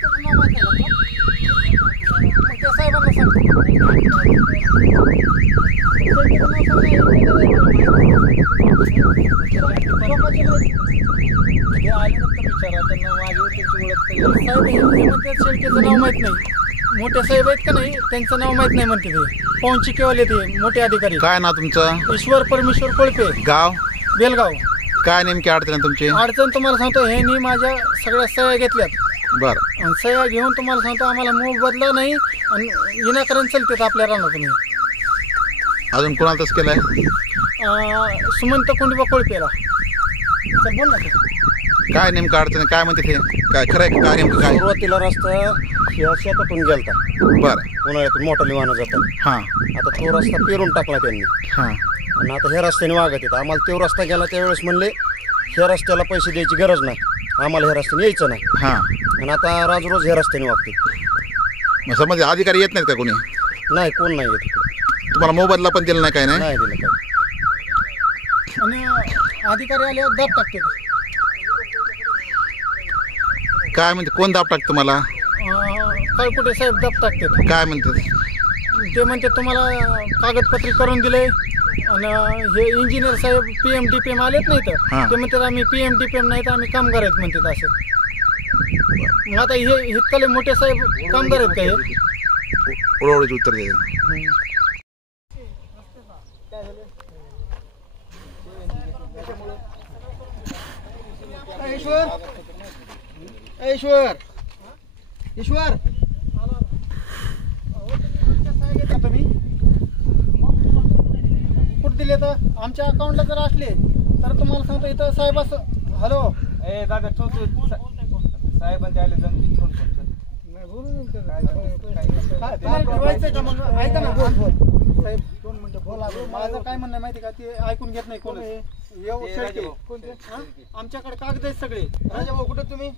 त्याचं नाव माहिती आहे का? मग त्या साहेबांना सांगतो. ते आल्यानंतर विचारा त्यांना माझी त्यांची ओळख तरी आहे. साहेब हे म्हणतात शेळकेचं नाव माहीत नाही. मोठे साहेब आहेत का नाही त्यांचं नाव माहीत नाही म्हणते ते. पौंचिकेवाले ते मोठे अधिकारी. काय नाव तुमचं? ईश्वर परमेश्वर कोळपे, गाव? बेलगाव. काय नेमकी अडचण आहे तुमची? अडचण तुम्हाला सांगतो, ह्यांनी माझ्या सगळ्या सह्या घेतल्यात बरं. आणि सह्या घेऊन तुम्हाला सांगतो आम्हाला मोबदला नाही आणि विनाकारण चालतात आपल्या रानातून. अजून कोणाला तसं केलंय? सुमंत कोंडीबा कोळपेला. चल बोल ना तू. काय नेमकं अडचण आहे? काय म्हणते ते? काय खरं आहे? काय नेमकं काय? सुरुवातीला रस्ता ह्या शेतातून गेलता, बरं. उन्हाळ्यातून मोठा लिवाना जातात. हां आता तो रस्ता पेरून टाकला त्यांनी हां आणि आता ह्या रस्त्याने वागत येतं. आम्हाला तो रस्ता गेला त्यावेळेस म्हणले ह्या रस्त्याला पैसे द्यायची गरज नाही, आम्हाला ह्या रस्त्याने यायचं नाही. हां. आणि आता राज रोज ह्या रस्त्याने वागते. मग समज अधिकारी येत नाहीत का कोणी? नाही, कोण नाही येत इकडे. तुम्हाला मोबदला पण दिला नाही? काय नाही? नाही दिलं काय. आणि अधिकारी आल्यावर दाब टाकते. काय म्हणते? कोण दाब टाकतं तुम्हाला? कळकुटे साहेब दाब टाकतात. काय म्हणतात? ते म्हणते तुम्हाला कागदपत्री करून दिले आणि हे इंजिनियर साहेब PM DPM आलेत नाही तर हां. ते म्हणतात आम्ही PM DPM नाही तर आम्ही कामगार आहेत म्हणतात असं. मग आता हे इतकाले मोठे साहेब कामगार आहेत का हे? ओळखीचे उत्तर दे. ईश्वर ईश्वर ईश्वर तुम्ही कुठं दिले तर आमच्या अकाउंटला जर असले तर तुम्हाला सांगतो इथं साहेब असं. हॅलो ए दादा ठेवतो साहेबांचे आले जाऊन विचारून ठेवायचं का? मग ऐका ना. बोल बोल साहेब 2 मिनिटं बोला. माझं काय म्हणणं माहिती का, ते ऐकून घेत नाही कोण. येऊ शेळके आमच्याकडे कागद आहेत सगळे. राजाभाऊ कुठे तुम्ही?